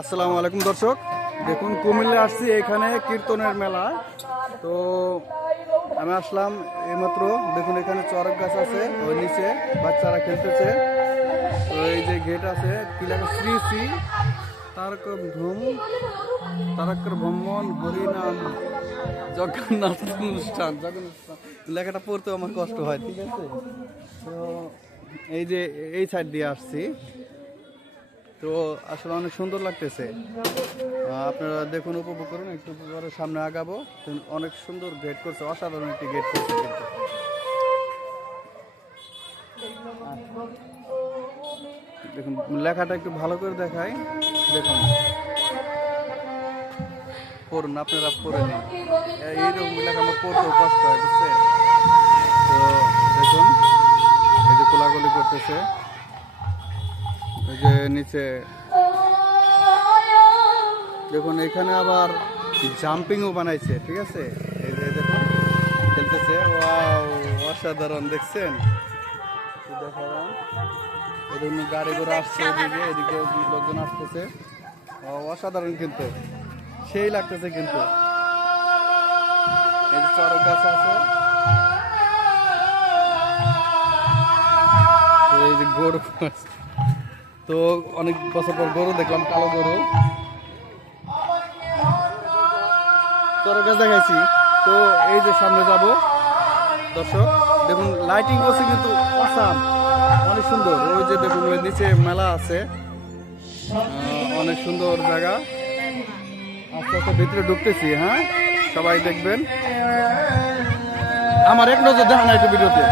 আসসালামু আলাইকুম দর্শক। দেখুন, কুমিল্লা আসছি এখানে কীর্তনের মেলা। তো আমি আসলাম এইমাত্র। দেখুন, এখানে চরক গাছ আছে, ওই নিচে বাচ্চারা খেলতেছে। তো এই যে গেট আছে, কি লেখা শ্রী শ্রী তারক ধুম তারকর ভ্রমণ হরিনাম, জগন্নাথ অনুষ্ঠান, জগন্নাথ লেখাটা পড়তেও আমার কষ্ট হয়, ঠিক আছে? তো এই যে এই সাইড দিয়ে আসছি। তো আসলে অনেক সুন্দর লাগতেছে। আপনারা দেখুন, উপভোগ করুন, একটু পরে সামনে আগাবো। অনেক সুন্দর গেট করছে, অসাধারণ একটি গেট করছে দেখুন, লেখাটা একটু ভালো করে দেখাই। দেখুন। পড়ুন, আপনারা পড়ে নিন। এই- এইরকম লেখা আমার পড়তেও কষ্ট হয়, বুঝছেন? তো দেখুন, এই যে কোলাগুলি করতেছে। যে নিচে। দেখুন, এখানে আবার জাম্পিংও বানাইছে, ঠিক আছে? এই যে দেখুন, খেলতেছে। অসাধারণ, দেখছেন? গাড়ি ঘোড়া আসছে এদিকে এদিকে লোকজন আসতেছে। অসাধারণ কিন্তু। সেই লাগতেছে কিন্তু। এই চরক গাছ আছে। এই যে গরু আছে। তো অনেক বছর পর গরু দেখলাম, কালো গরু। চরক গাছ দেখাইছি। তো এই যে সামনে যাব। দর্শক, দেখুন লাইটিং করছে কিন্তু অসাম। অনেক সুন্দর। ওই যে দেখুন, ওই নিচে মেলা আছে। অনেক সুন্দর জায়গা। আস্তে আস্তে ভিতরে ঢুকতেছি হ্যাঁ? সবাই দেখবেন। আমার এক নজর দেখা না একটু ভিডিওতে।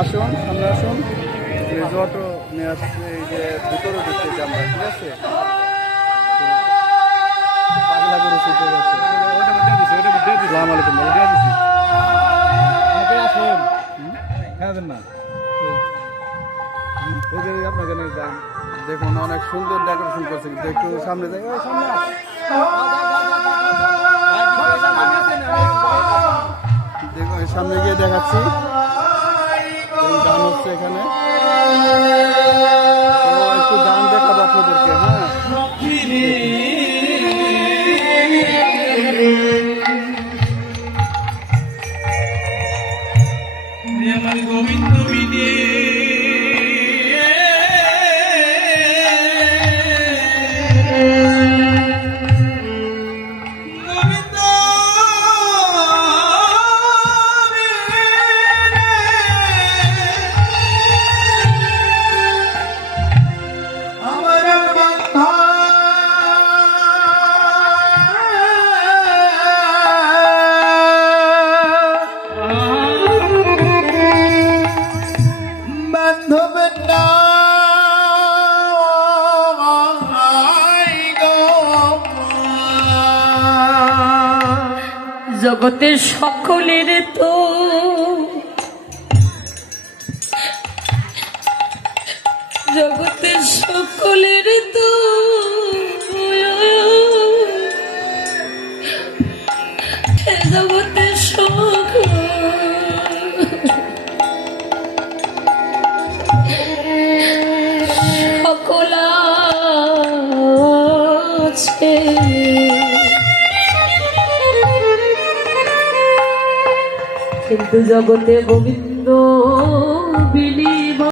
আসুন, সামনে আসুন। রিসর্টও নিয়ে আসছে, এই যে ভিতরে ঢুকতেছি আমরা, ঠিক আছে? পাগলা করে আসুন হ্যাঁ না আপনাকে দেখুন অনেক সুন্দর ডেকোরেশন করছে, কিন্তু একটু সামনে যাই সামনে দেখুন সামনে গিয়ে দেখাচ্ছি। গান হচ্ছে এখানে। একটু হ্যাঁ। গোবিন্দ জগতের সকলের তো। জগতের সকলের তো। জগতের সকল। কিন্তু জগতে গোবিন্দ বিলি